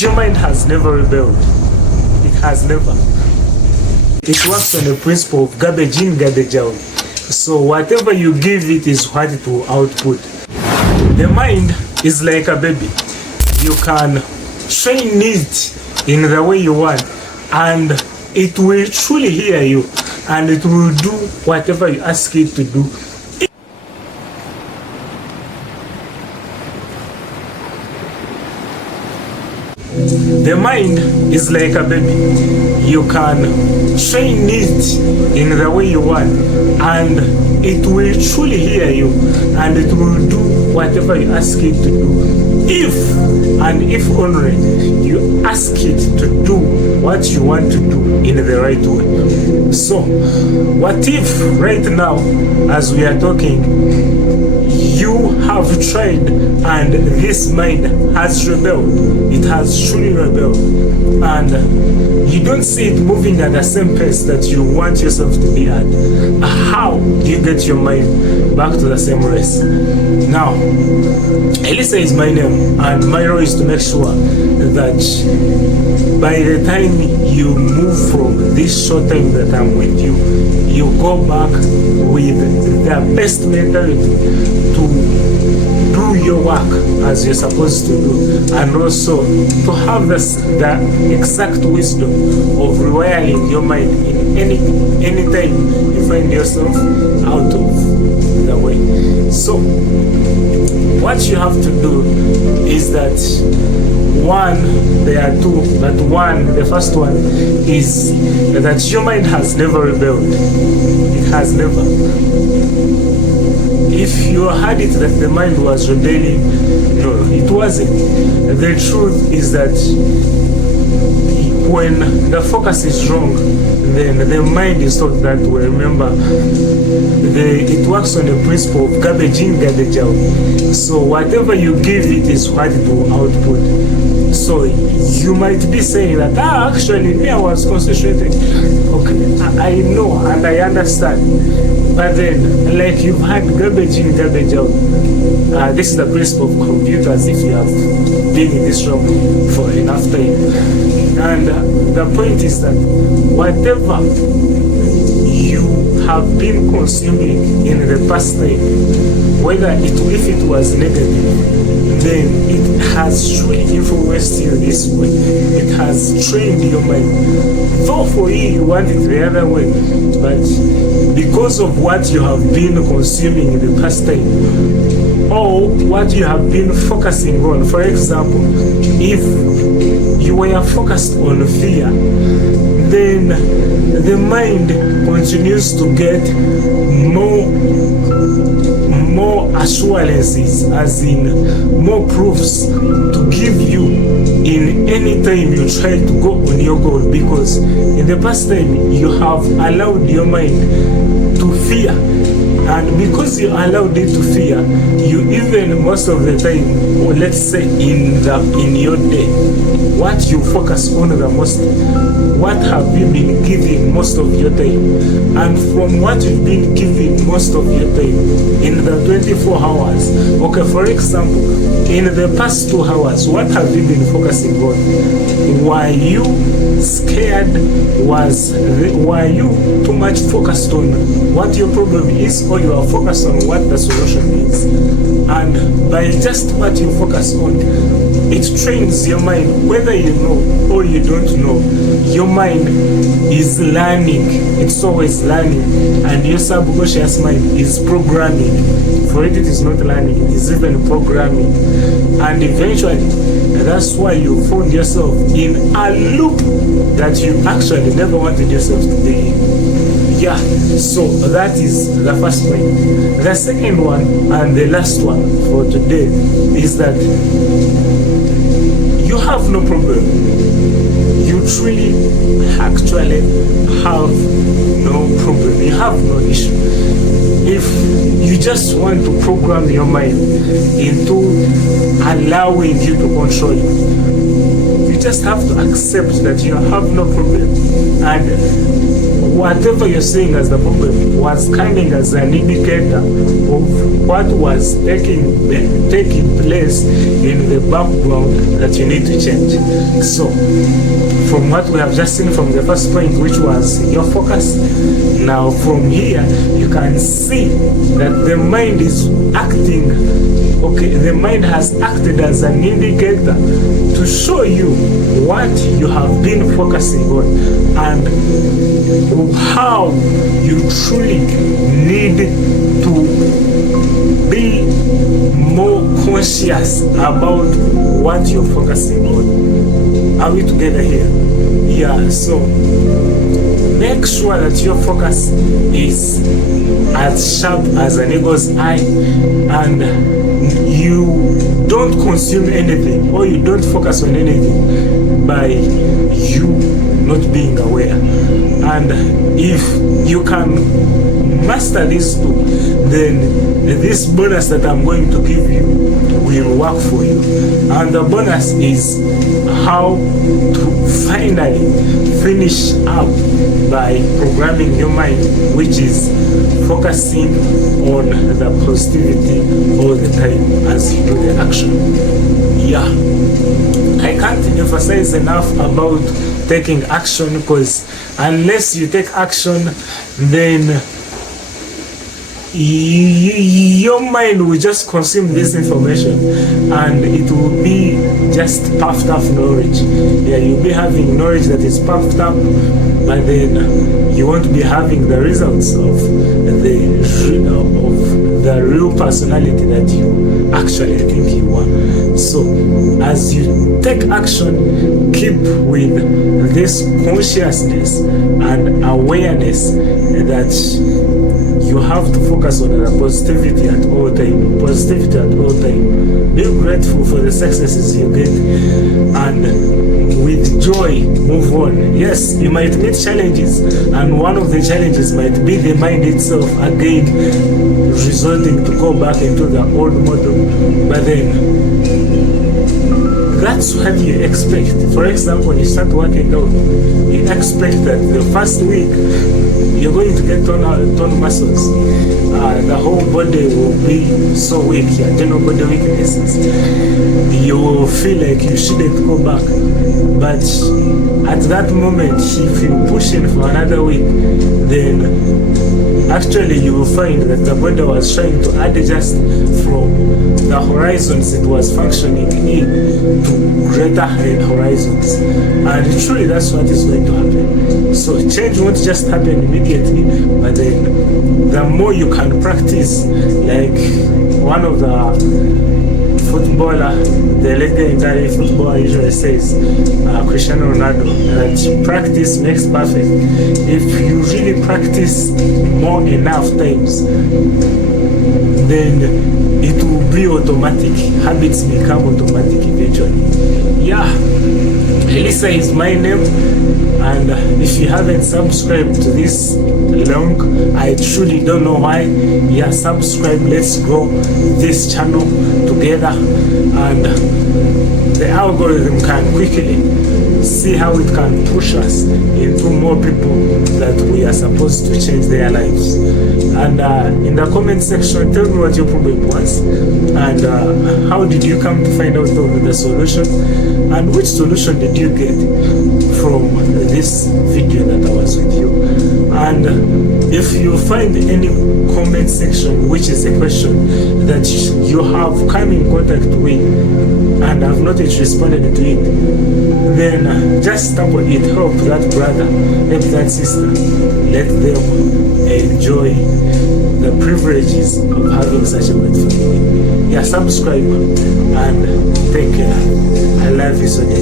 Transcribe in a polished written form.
Your mind has never rebelled. It has never. It works on the principle of garbage in, garbage out. So whatever you give it is what it will output. The mind is like a baby. You can train it in the way you want, and it will truly hear you, and it will do whatever you ask it to do. The mind is like a baby. You can train it in the way you want, and it will truly hear you, and it will do whatever you ask it to do. If and if only you ask it to do what you want to do in the right way. So, what if right now, as we are talking, you have tried and this mind has rebelled? It has truly rebelled, and you don't see it moving at the same pace that you want yourself to be at. How do you get your mind back to the same race? Now, Elisa is my name, and my role is to make sure that by the time you move from this short time that I'm with you, you go back with the best mentality to do your work as you're supposed to do, and also to have the exact wisdom of rewiring your mind in any time you find yourself out of the way. So what you have to do is that there are two, but the first one is that your mind has never rebelled. It has never. If you had it that the mind was rebelling, no, it wasn't. The truth is that when the focus is wrong, then the mind is taught that way. Remember, it works on the principle of garbage in, garbage out. So whatever you give it is what it will output. So you might be saying that, actually, me, I was concentrating. Okay, I know and I understand. But then, like you've had garbage in, garbage out. This is the principle of computers if you have been in this room for enough time. And the point is that whatever you have been consuming in the past time, if it was negative, then it has truly influenced you this way. It has trained your mind. Though for you want it the other way, but because of what you have been consuming in the past time, or what you have been focusing on. For example, if you were focused on fear, then the mind continues to get more assurances, as in more proofs to give you in any time you try to go on your goal, because in the past time you have allowed your mind to fear, and because you allowed it to fear, you even most of the time, or let's say in your day, what you focus on the most, what have you been giving most of your time? And from what you've been giving most of your time in the 24 hours, okay, for example, in the past 2 hours, what have you been focusing on? Were you scared? Were you too much focused on what your problem is, or you are focused on what the solution is? And by just what you focus on, it trains your mind, whether you know or you don't know. Your mind is learning. It's always learning. And your subconscious mind is programming. For it is not learning, it is even programming. And eventually, that's why you found yourself in a loop that you actually never wanted yourself to be in. Yeah, so that is the first point. The second one and the last one for today is that you have no problem. You truly actually have no problem. You have no issue. If you just want to program your mind into allowing you to control you, you just have to accept that you have no problem, and whatever you're seeing as the problem was coming as an indicator of what was taking place in the background that you need to change. So from what we have just seen from the first point, which was your focus, now from here you can see that the mind is acting. Okay, the mind has acted as an indicator to show you what you have been focusing on and how you truly need to be more conscious about what you're focusing on. Are we together here? Yeah, so make sure that your focus is as sharp as an eagle's eye, and you don't consume anything or you don't focus on anything by you not being aware. And if you can master these two, then this bonus that I'm going to give you will work for you. And the bonus is how to finally finish up by programming your mind, which is focusing on the positivity all the time as you do the action. Yeah, I can't emphasize enough about taking action, because unless you take action, then your mind will just consume this information and it will be just puffed up knowledge. Yeah, you'll be having knowledge that is puffed up, but then you won't be having the results of the real personality that you actually think you are. So as you take action, keep with this consciousness and awareness that you have to focus on the positivity at all time. Positivity at all time. Be grateful for the successes you get, and with joy move on. Yes, you might meet challenges, and one of the challenges might be the mind itself again resulting to go back into the old model. But then that's what you expect. For example, when you start working out, you expect that the first week you're going to get torn muscles. The whole body will be so weak, your general body weaknesses. You will feel like you shouldn't go back. But at that moment, if you push in for another week, then actually you will find that the body was trying to adjust from the horizons it was functioning in to greater horizons. And truly that's what is going to happen. So change won't just happen immediately, but then the more you can practice, like one of the footballer, the legendary footballer usually says, Cristiano Ronaldo, that practice makes perfect. If you really practice more enough times, then it will be automatic. Habits become automatic eventually. Yeah, Elisa is my name, and if you haven't subscribed to this long, I truly don't know why. Yeah, subscribe. Let's grow this channel together, and the algorithm can quickly see how it can push us into more people that we are supposed to change their lives. And in the comment section, tell me what your problem was, and how did you come to find out the solution, and which solution did you get from this video that I was with you. And if you find any comment section which is a question that you have come in contact with and have not yet responded to it, then just tap on it. Help that brother, help that sister, let them enjoy the privileges of having such a great family. Yeah, subscribe and take care. I love you so much.